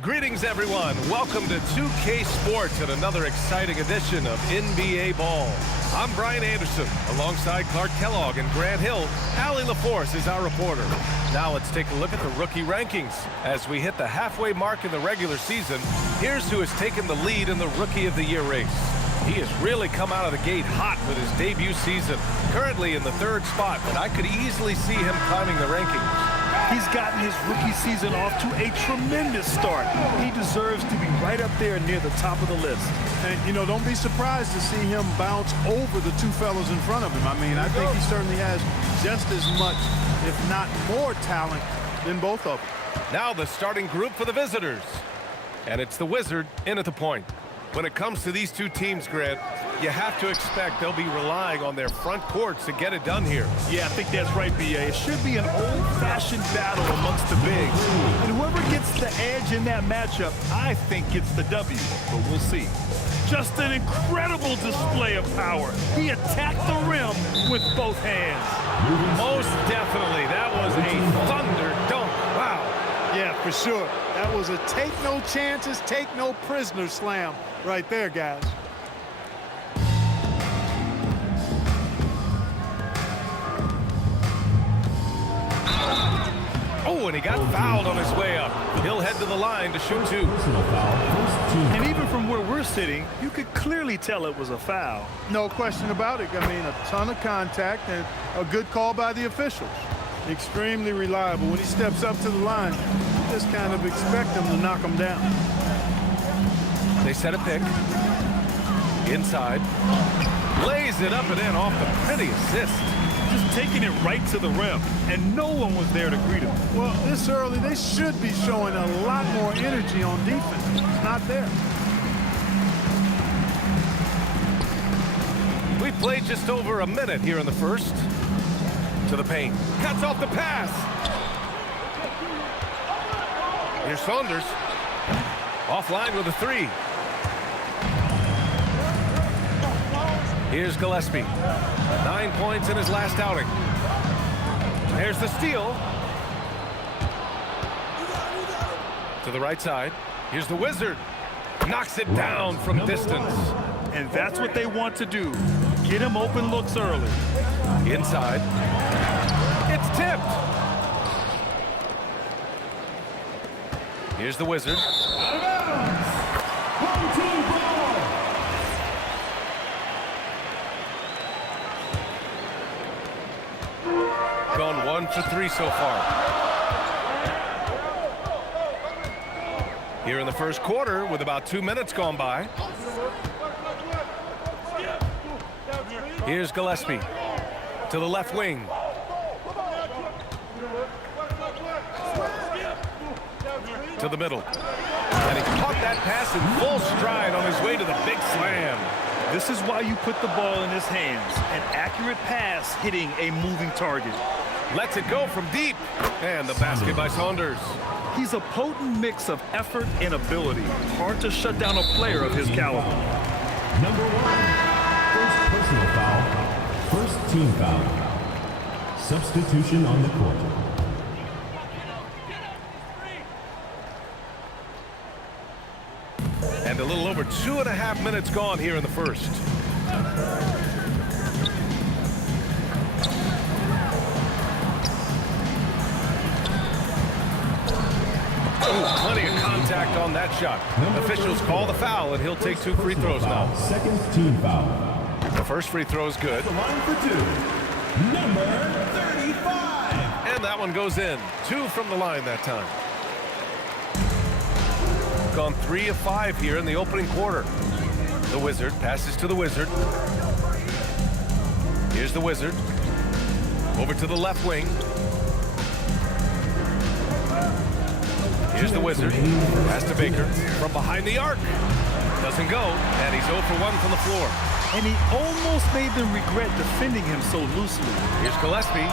Greetings, everyone. Welcome to 2K Sports and another exciting edition of NBA Ball. I'm Brian Anderson, alongside Clark Kellogg and Grant Hill. Allie LaForce is our reporter. Now let's take a look at the rookie rankings. As we hit the halfway mark in the regular season, here's who has taken the lead in the Rookie of the Year race. He has really come out of the gate hot with his debut season. Currently in the 3rd spot, but I could easily see him climbing the rankings. He's gotten his rookie season off to a tremendous start. He deserves to be right up there near the top of the list. And, you know, don't be surprised to see him bounce over the two fellows in front of him. I mean, I think he certainly has just as much, if not more, talent than both of them. Now the starting group for the visitors. And it's the Wizard in at the point. When it comes to these two teams, Grant, you have to expect they'll be relying on their front courts to get it done here. Yeah, I think that's right, B.A. It should be an old-fashioned battle amongst the bigs. And whoever gets the edge in that matchup, I think gets the W, but we'll see. Just an incredible display of power. He attacked the rim with both hands. Most definitely. That was a thunder dunk. Wow. Yeah, for sure. That was a take no chances, take no prisoner slam right there, guys. Oh, and he got fouled on his way up. He'll head to the line to shoot 2. And even from where we're sitting, you could clearly tell it was a foul. No question about it. I mean, a ton of contact and a good call by the officials. Extremely reliable. When he steps up to the line, you just kind of expect him to knock him down. They set a pick. Inside. Lays it up and in off the pretty assist. Just taking it right to the rim, and no one was there to greet him. Well, this early, they should be showing a lot more energy on defense. It's not there. We've played just over a minute here in the first. To the paint. Cuts off the pass. Here's Saunders. Offline with a 3. Here's Gillespie. 9 points in his last outing. There's the steal. To the right side. Here's the Wizard. Knocks it down from distance. And that's what they want to do. Get him open looks early. Inside. It's tipped. Here's the Wizard. Gone 1 for 3 so far. Here in the first quarter with about 2 minutes gone by. Here's Gillespie to the left wing. To the middle. And he caught that pass in full stride on his way to the big slam. This is why you put the ball in his hands. An accurate pass hitting a moving target. Lets it go from deep. And the basket by Saunders. He's a potent mix of effort and ability. Hard to shut down a player of his caliber. Number 1. First personal foul. First team foul. Substitution on the court. And a little over 2.5 minutes gone here in the first. Oh, plenty of contact on that shot. Officials call the foul, and he'll take 2 free throws now. Second team foul. The first free throw is good. The line for 2. Number 35. And that one goes in. 2 from the line that time. Gone 3 of 5 here in the opening quarter. The Wizard passes to the Wizard. Here's the Wizard. Over to the left wing. Here's the Wizard. Pass to Baker from behind the arc. Doesn't go, and he's 0 for 1 from the floor. and he almost made them regret defending him so loosely. Here's Gillespie.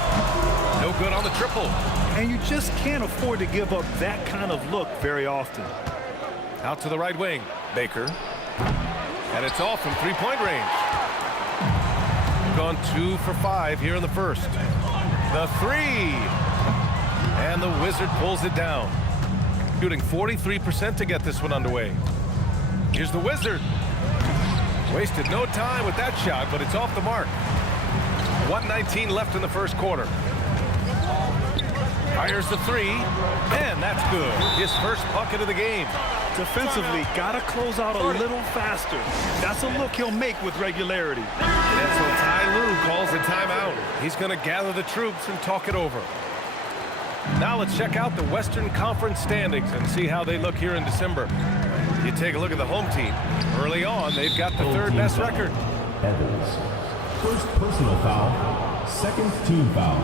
No good on the triple. And you just can't afford to give up that kind of look very often. Out to the right wing. Baker. And it's off from three-point range. Gone 2 for 5 here in the first. The three. And the Wizard pulls it down. Shooting 43% to get this one underway. Here's the Wizard. Wasted no time with that shot, but it's off the mark. 1:19 left in the first quarter. Fires the three, and that's good. His first bucket of the game. Defensively, gotta close out a little faster. That's a look he'll make with regularity. And so Ty Lue calls a timeout. He's going to gather the troops and talk it over. Now let's check out the Western Conference standings and see how they look here in December. You take a look at the home team. Early on, they've got the third best record. Evans. First personal foul. Second team foul.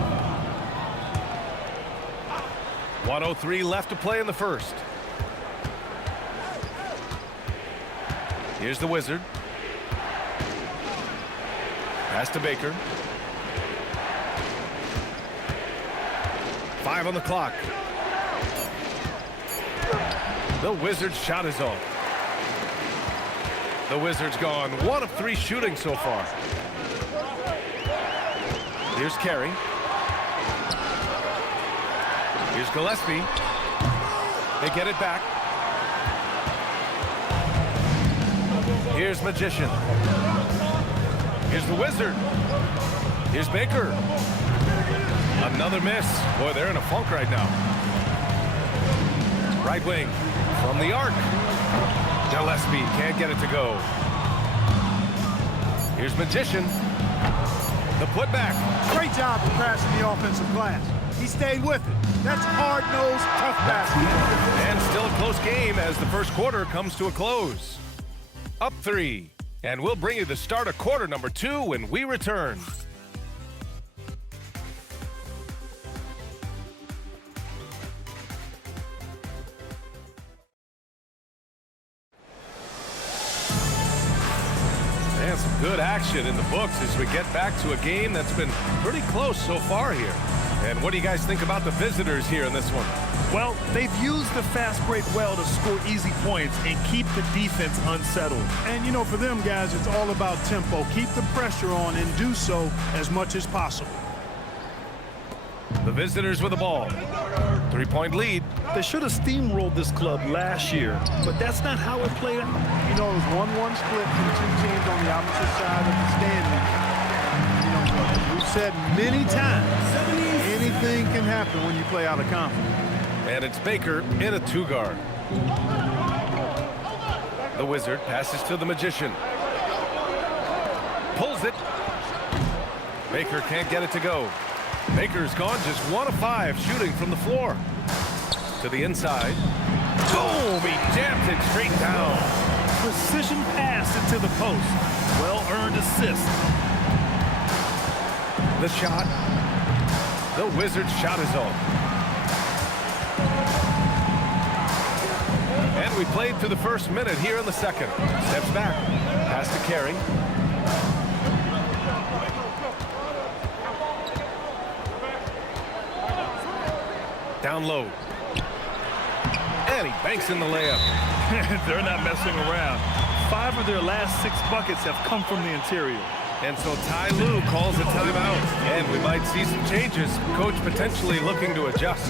1:03 left to play in the first. Here's the Wizard. Pass to Baker. 5 on the clock. The Wizard's shot is off. The Wizard's gone 1 of 3 shooting so far. Here's Carey. Here's Gillespie. They get it back. Here's Magician. Here's the Wizard. Here's Baker. Another miss. Boy, they're in a funk right now. Right wing from the arc. Gillespie can't get it to go. Here's Magician. The putback. Great job of passing the offensive glass. He stayed with it. That's hard-nosed, tough basketball. And still a close game as the first quarter comes to a close. Up 3. And we'll bring you the start of quarter number 2 when we return. And some good action in the books as we get back to a game that's been pretty close so far here. And what do you guys think about the visitors here in this one? Well, they've used the fast break well to score easy points and keep the defense unsettled. And, you know, for them guys, it's all about tempo. Keep the pressure on and do so as much as possible. The visitors with the ball. 3-point lead. They should have steamrolled this club last year, but that's not how it played out. You know, it was 1-1 split from 2 teams on the opposite side of the standings. You know, we've said many times, anything can happen when you play out of conference. And it's Baker in a 2-guard. The Wizard passes to the Magician. Pulls it. Baker can't get it to go. Baker's gone just 1 of 5 shooting from the floor. To the inside. Boom! He jams it straight down. Precision pass into the post. Well-earned assist. The shot. The Wizard's shot is off. And we played through the first minute here in the second. Steps back. Pass to Carey. Down low. And he banks in the layup. They're not messing around. 5 of their last 6 buckets have come from the interior. And so Ty Lue calls a timeout. And we might see some changes. Coach potentially looking to adjust.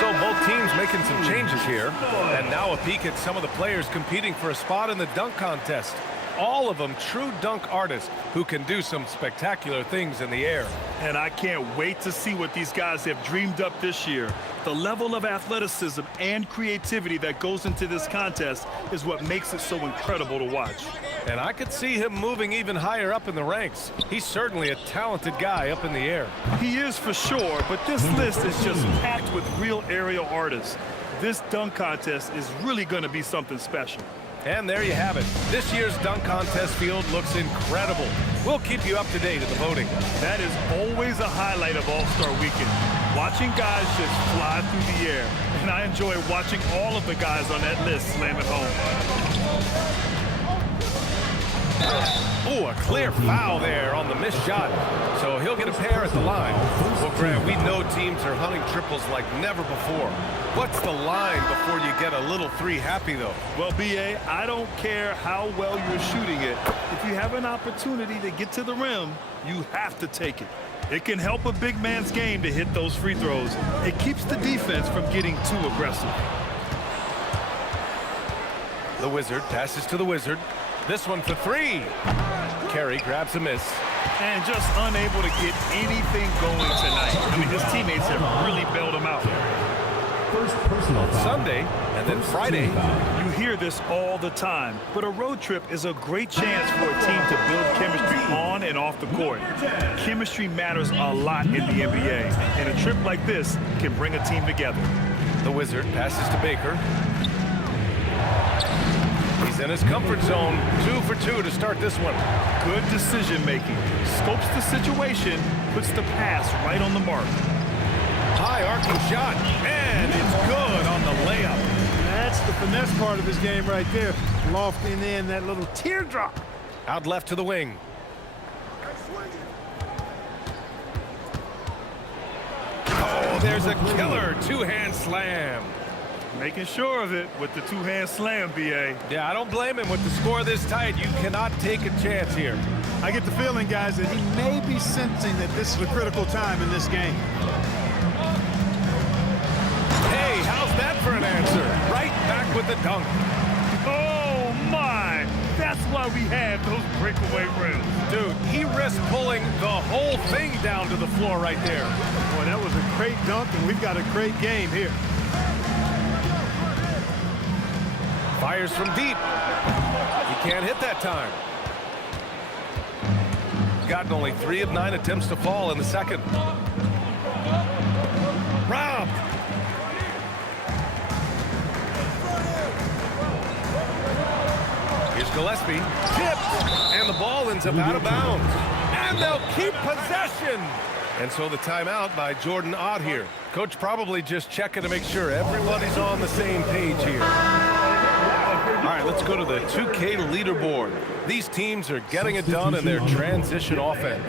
So both teams making some changes here. And now a peek at some of the players competing for a spot in the dunk contest. All of them true dunk artists who can do some spectacular things in the air. And I can't wait to see what these guys have dreamed up this year. The level of athleticism and creativity that goes into this contest is what makes it so incredible to watch. And I could see him moving even higher up in the ranks. He's certainly a talented guy up in the air. He is for sure, but this list is just packed with real aerial artists. This dunk contest is really going to be something special. And there you have it. This year's dunk contest field looks incredible. We'll keep you up to date in the voting. That is always a highlight of All-Star Weekend. Watching guys just fly through the air, and I enjoy watching all of the guys on that list slam it home. Oh, a clear foul there on the missed shot. So he'll get a pair at the line. Well, Grant, we know teams are hunting triples like never before. What's the line before you get a little three happy, though? Well, B.A., I don't care how well you're shooting it. If you have an opportunity to get to the rim, you have to take it. It can help a big man's game to hit those free throws. It keeps the defense from getting too aggressive. The Wizard passes to the Wizard. This one for three. Carey grabs a miss. And just unable to get anything going tonight. I mean, his teammates have really bailed him out. First personal foul. Sunday and then Friday. You hear this all the time, but a road trip is a great chance for a team to build chemistry on and off the court. Chemistry matters a lot in the NBA, and a trip like this can bring a team together. The Wizard passes to Baker. He's in his comfort zone. 2 for 2 to start this one. Good decision making. Scopes the situation, puts the pass right on the mark. High arcing shot, and it's good on the layup. That's the finesse part of his game right there. Lofting in that little teardrop. Out left to the wing. Oh, there's a killer two-hand slam. Making sure of it with the two-hand slam, B.A. Yeah, I don't blame him with the score this tight. You cannot take a chance here. I get the feeling, guys, that he may be sensing that this is a critical time in this game. Hey, how's that for an answer? Right back with the dunk. Oh, my! That's why we have those breakaway rims. Dude, he risked pulling the whole thing down to the floor right there. Boy, that was a great dunk, and we've got a great game here. Fires from deep. He can't hit that time. Gotten only 3 of 9 attempts to fall in the second. Robbed. Here's Gillespie. Tipped. And the ball ends up out of bounds. And they'll keep possession. And so the timeout by Jordan Ott here. Coach probably just checking to make sure everybody's on the same page here. All right, let's go to the 2K leaderboard. These teams are getting it done in their transition offense.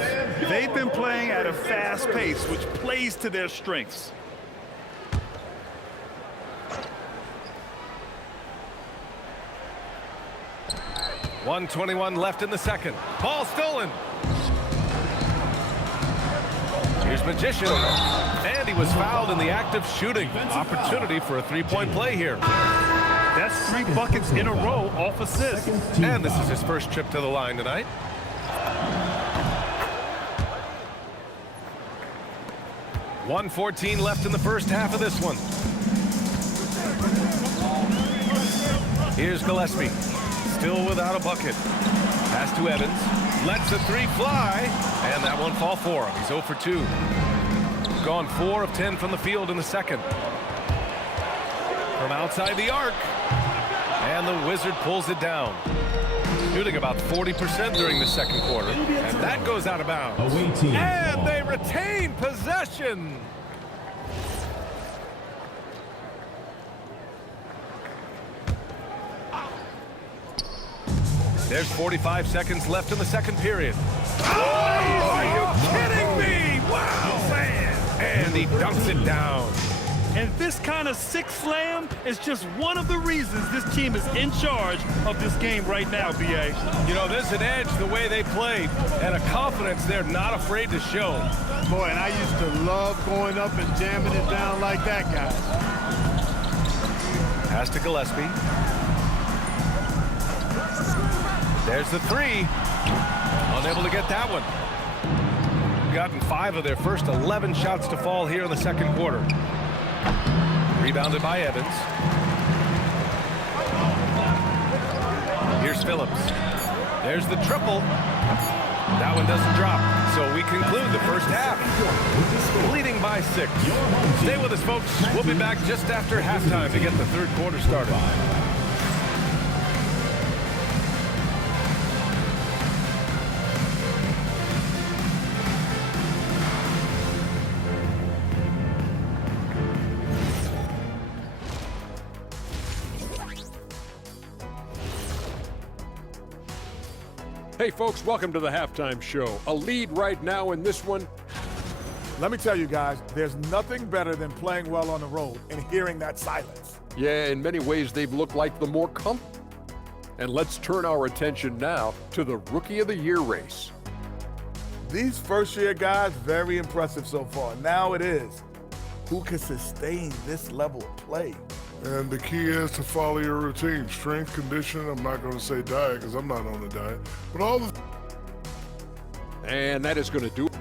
They've been playing at a fast pace, which plays to their strengths. .121 left in the second. Ball stolen. Here's Magician. And he was fouled in the act of shooting. Opportunity for a three-point play here. That's 3 buckets in a row off assist. And this is his first trip to the line tonight. .114 left in the first half of this one. Here's Gillespie. Still without a bucket. Pass to Evans. Lets the 3 fly. And that one fall for him. He's 0 for 2. Gone 4 of 10 from the field in the second. From outside the arc. And the Wizard pulls it down. Shooting about 40% during the second quarter. And that goes out of bounds. And they retain possession. There's 45 seconds left in the second period. Oh, are you kidding me? Wow, man. And he dunks it down. And this kind of sick slam is just one of the reasons this team is in charge of this game right now, B.A. You know, there's an edge the way they played and a confidence they're not afraid to show. Boy, and I used to love going up and jamming it down like that, guys. Pass to Gillespie. There's the 3. Unable to get that one. Gotten 5 of their first 11 shots to fall here in the second quarter. Rebounded by Evans. Here's Phillips. There's the triple. That one doesn't drop. So we conclude the first half. Leading by 6. Stay with us, folks. We'll be back just after halftime to get the third quarter started. Hey folks, welcome to the halftime show. A lead right now in this one. Let me tell you guys, there's nothing better than playing well on the road and hearing that silence. Yeah, in many ways they've looked like the more comfortable. And let's turn our attention now to the Rookie of the Year race. These first-year guys, very impressive so far. Now it is, who can sustain this level of play? And the key is to follow your routine. Strength, conditioning, I'm not going to say diet because I'm not on a diet, but all the... And that is going to do it.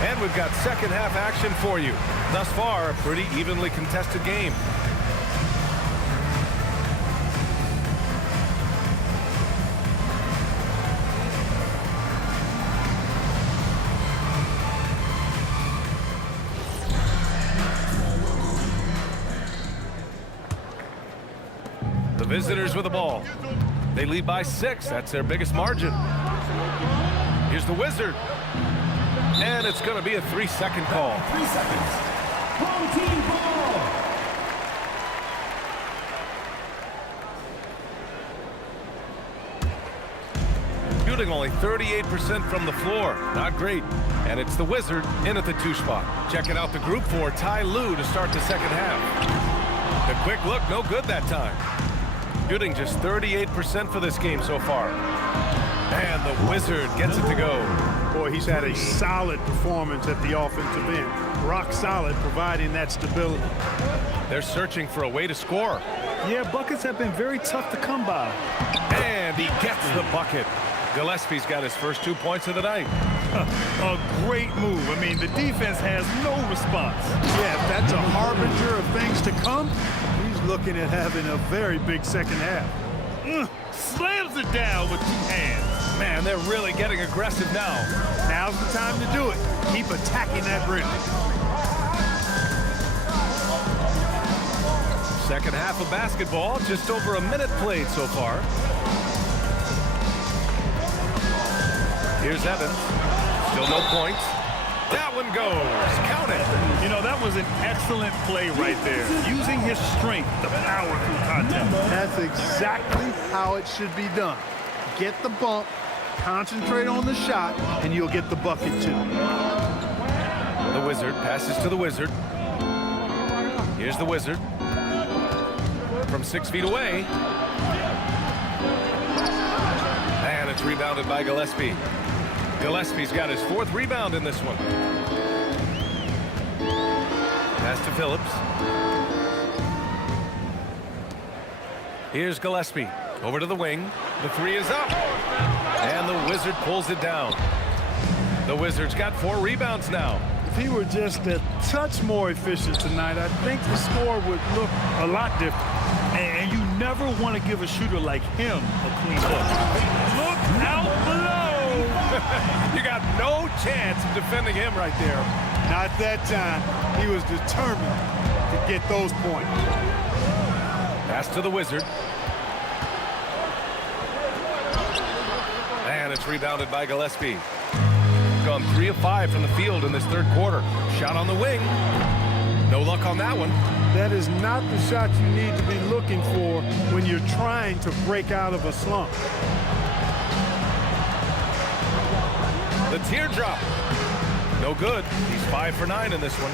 And we've got second half action for you. Thus far, a pretty evenly contested game. The visitors with the ball. They lead by 6. That's their biggest margin. Here's the Wizard. And it's going to be a 3-second call. 3 seconds. Home team ball. Shooting only 38% from the floor. Not great. And it's the Wizard in at the 2 spot. Checking out the group for Ty Lue to start the second half. The quick look, no good that time. Shooting just 38% for this game so far. And the Wizard gets it to go. Boy, he's had a solid performance at the offensive end. Rock solid, providing that stability. They're searching for a way to score. Yeah, buckets have been very tough to come by. And he gets the bucket. Gillespie's got his first 2 points of the night. A great move. I mean, the defense has no response. Yeah, if that's a harbinger of things to come, he's looking at having a very big second half. Slams it down with 2 hands. Man, they're really getting aggressive now. Now's the time to do it. Keep attacking that rim. Second half of basketball, just over a minute played so far. Here's Evans. Still no points. That one goes. Count it. You know, that was an excellent play right there. Using his strength to power through contact. That's exactly how it should be done. Get the bump, concentrate on the shot, and you'll get the bucket too. The Wizard passes to the Wizard. Here's the Wizard. From 6 feet away. And it's rebounded by Gillespie. Gillespie's got his 4th rebound in this one. Pass to Phillips. Here's Gillespie. Over to the wing. The 3 is up. And the Wizard pulls it down. The Wizard's got 4 rebounds now. If he were just a touch more efficient tonight, I think the score would look a lot different. And you never want to give a shooter like him a clean look. Look out below! You got no chance of defending him right there. Not that time. He was determined to get those points. Pass to the Wizard. And it's rebounded by Gillespie. Gone 3 of 5 from the field in this 3rd quarter. Shot on the wing. No luck on that one. That is not the shot you need to be looking for when you're trying to break out of a slump. The teardrop. No good. He's 5 for 9 in this one.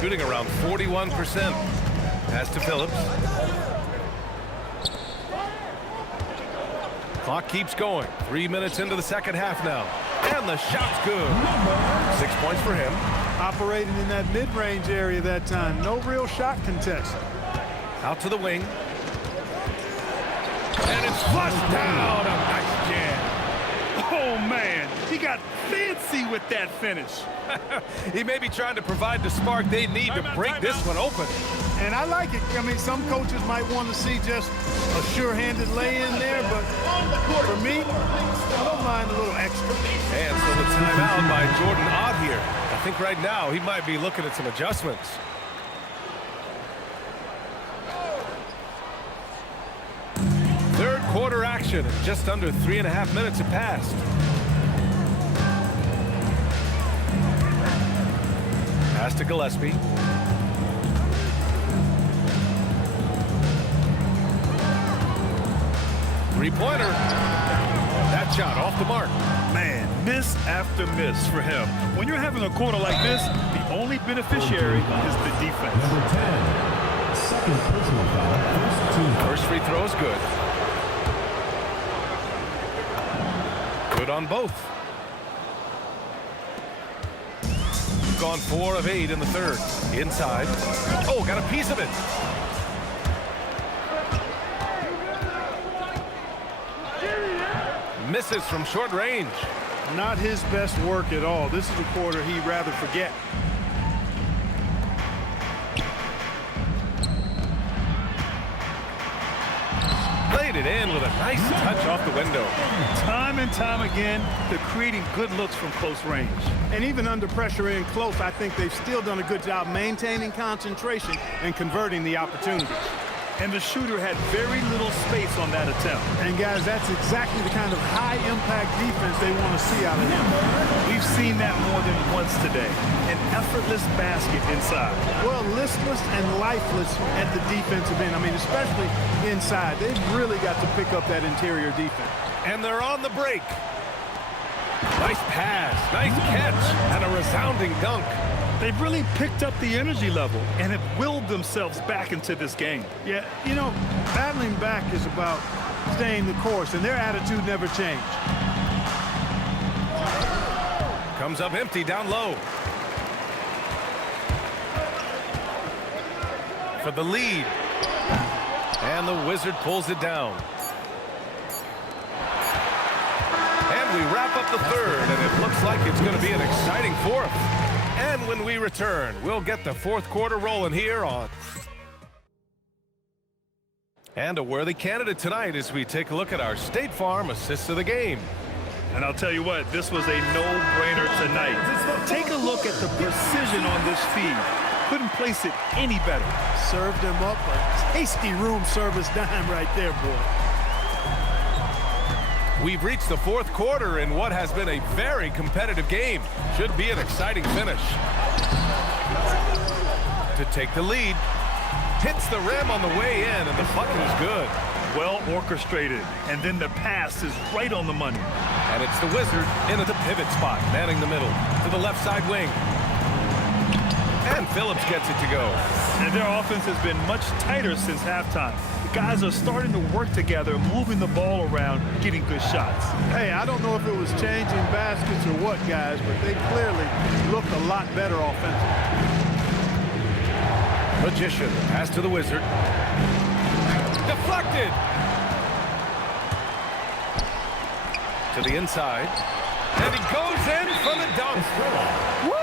Shooting around 41%. Pass to Phillips. Clock keeps going. 3 minutes into the second half now. And the shot's good. 6 points for him. Operating in that mid-range area that time. No real shot contest. Out to the wing. And it's flushed down. A nice jam. Oh, man. He got fancy with that finish. He may be trying to provide the spark they need to break this one open. And I like it. I mean, some coaches might want to see just a sure-handed lay-in there, but for me, I don't mind a little extra. And so the timeout by Jordan Ott here. I think right now he might be looking at some adjustments. Third quarter action. Just under 3.5 minutes have passed. Pass to Gillespie. Three-pointer. That shot off the mark. Man, miss after miss for him. When you're having a quarter like this, the only beneficiary is the defense. Number 10, second personal foul, first team foul. First free throw is good. Good on both. Gone 4 of 8 in the third. Inside. Oh, got a piece of it. Misses from short range. Not his best work at all. This is a quarter he'd rather forget. Laid it in with a nice touch off the window. Time and time again, they're creating good looks from close range. And even under pressure in close, I think they've still done a good job maintaining concentration and converting the opportunities. And the shooter had very little space on that attempt. And guys, that's exactly the kind of high-impact defense they want to see out of him. We've seen that more than once today. An effortless basket inside. Well, listless and lifeless at the defensive end. I mean, especially inside. They've really got to pick up that interior defense. And they're on the break. Nice pass, nice catch, and a resounding dunk. They've really picked up the energy level and have willed themselves back into this game. Yeah, you know, battling back is about staying the course, and their attitude never changed. Comes up empty down low. For the lead. And the Wizard pulls it down. And we wrap up the third, and it looks like it's going to be an exciting fourth. And when we return, we'll get the fourth quarter rolling here on. And a worthy candidate tonight as we take a look at our State Farm assists of the game. And I'll tell you what, this was a no-brainer tonight. Take a look at the precision on this feed. Couldn't place it any better. Served him up a tasty room service dime right there, boy. We've reached the fourth quarter in what has been a very competitive game. Should be an exciting finish. To take the lead. Hits the rim on the way in, and the bucket is good. Well orchestrated, and then the pass is right on the money. And it's the Wizard in at the pivot spot, manning the middle to the left side wing. And Phillips gets it to go. And their offense has been much tighter since halftime. The guys are starting to work together, moving the ball around, getting good shots. Hey, I don't know if it was changing baskets or what, guys, but they clearly looked a lot better offensively. Magician, pass to the Wizard. Deflected! To the inside. And he goes in for the dunk. Woo!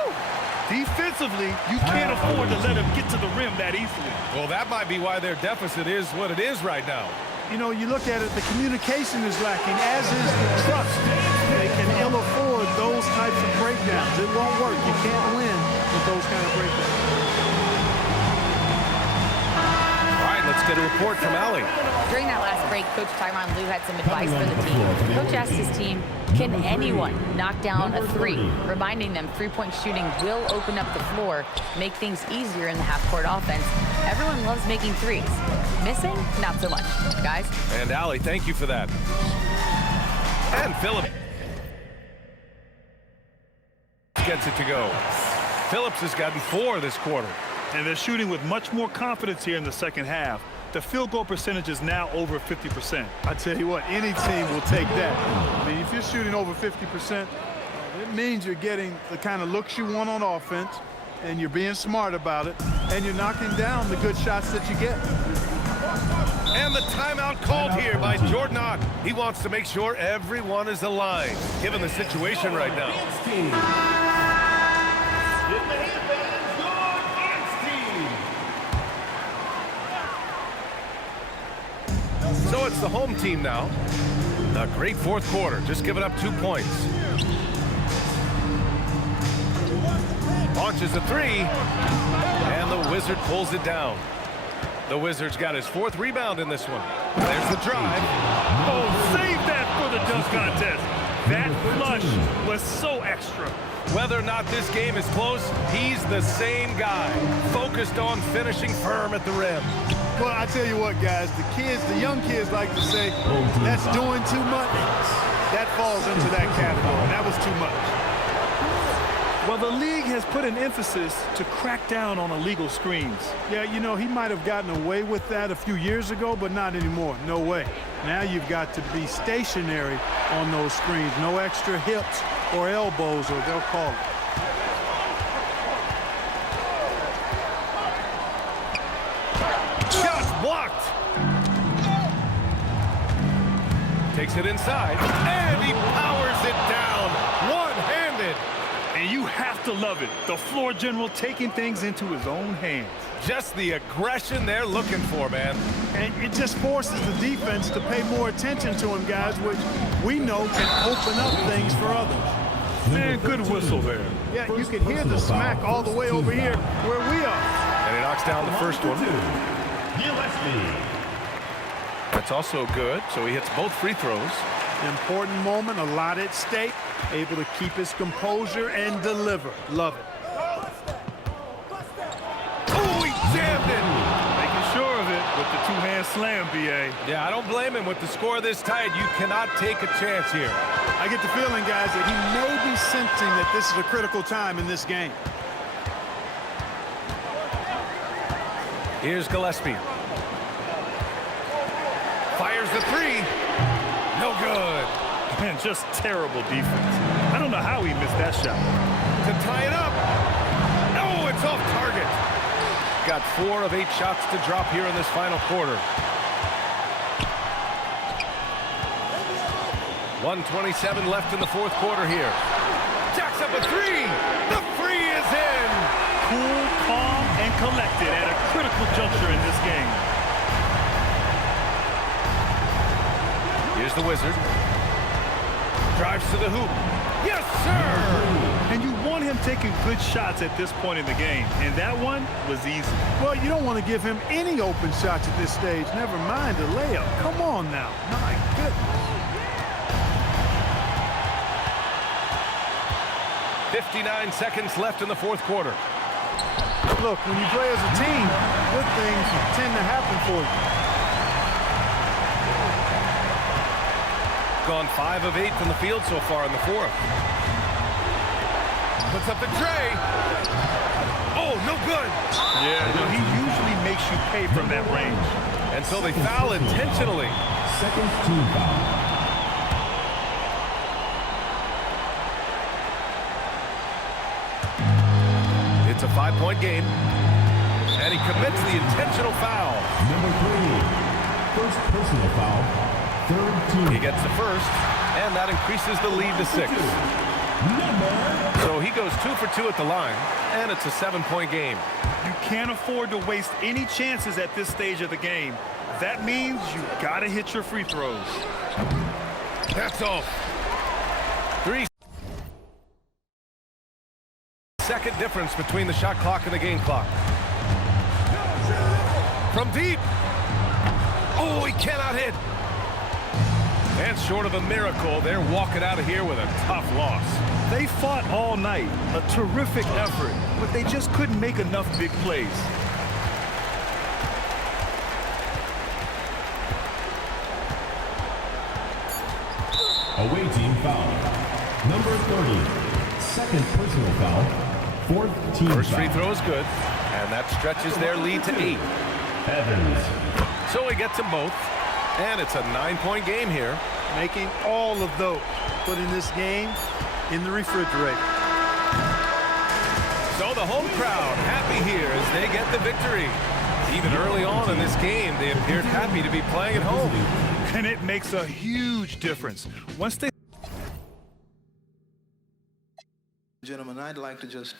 Defensively, you can't afford to let him get to the rim that easily. Well, that might be why their deficit is what it is right now. You know, you look at it, the communication is lacking, as is the trust. They can ill afford those types of breakdowns. It won't work. You can't win with those kind of breakdowns. All right, let's get a report from Allie. During that last break, Coach Tyronn Lue had some advice for the team. Coach asked his team, can anyone knock down a three? Reminding them three-point shooting will open up the floor, make things easier in the half-court offense. Everyone loves making threes. Missing? Not so much. Guys? And Allie, thank you for that. And Phillips gets it to go. Phillips has gotten 4 this quarter. And they're shooting with much more confidence here in the second half. The field goal percentage is now over 50%. I tell you what, any team will take that. I mean, if you're shooting over 50%, it means you're getting the kind of looks you want on offense, and you're being smart about it, and you're knocking down the good shots that you get. And the timeout called here by Jordan Ott. He wants to make sure everyone is aligned, given the situation right now. So it's the home team now. A great fourth quarter, just giving up 2 points. Launches a three, and the Wizard pulls it down. The Wizard's got his 4th rebound in this one. There's the drive. Oh, save that for the dunk contest. That flush was so extra. Whether or not this game is close, he's the same guy, focused on finishing firm at the rim. Well, I tell you what, guys, the young kids like to say, that's doing too much. That falls into that category. That was too much. Well, the league has put an emphasis to crack down on illegal screens. Yeah, you know, he might have gotten away with that a few years ago, but not anymore. No way. Now you've got to be stationary on those screens. No extra hips or elbows, or they'll call it. Shot blocked. Takes it inside, and he powers it down, one-handed. And you have to love it. The floor general taking things into his own hands. Just the aggression they're looking for, man. And it just forces the defense to pay more attention to him, guys, which we know can open up things for others. Man, good whistle there. Yeah, you can hear the smack all the way over here where we are. And he knocks down the first one. That's also good, so he hits both free throws. Important moment, a lot at stake. Able to keep his composure and deliver. Love it. Oh, he jammed it! Making sure of it with the two-hand slam, B.A. Yeah, I don't blame him. With the score this tight, you cannot take a chance here. I get the feeling, guys, that he may be sensing that this is a critical time in this game. Here's Gillespie. Fires the three. No good. Man, just terrible defense. I don't know how he missed that shot. To tie it up. No, it's off target. Got 4 of 8 shots to drop here in this final quarter. 1:27 left in the fourth quarter here. Jacks up a three. The three is in. Cool, calm, and collected at a critical juncture in this game. Here's the Wizard. Drives to the hoop. Yes, sir! And you want him taking good shots at this point in the game, and that one was easy. Well, you don't want to give him any open shots at this stage, never mind a layup. Come on now. My goodness. 59 seconds left in the fourth quarter. Look, when you play as a team, good things tend to happen for you. Gone 5 of 8 from the field so far in the fourth. Puts up the tray. Oh, no good. Yeah, no, he usually makes you pay from that range. And so they foul intentionally. Second team foul. It's a 5-point game. And he commits the intentional foul. Number 3. First personal foul. Third team. He gets the first, and that increases the lead to 6. So he goes 2 for 2 at the line, and it's a 7-point game. You can't afford to waste any chances at this stage of the game. That means you gotta hit your free throws. That's all. 3-second difference between the shot clock and the game clock. From deep. Oh, he cannot hit. And short of a miracle, they're walking out of here with a tough loss. They fought all night, a terrific effort, but they just couldn't make enough big plays. Away team foul. Number 30. Second personal foul. Fourth team First foul. free throw is good, and that stretches their lead to 8. Evans. So he gets them both, and it's a 9-point game here. Making all of those, putting this game in the refrigerator. So the home crowd happy here as they get the victory. Even early on in this game, they appeared happy to be playing at home. And it makes a huge difference. Once they... Gentlemen, I'd like to just...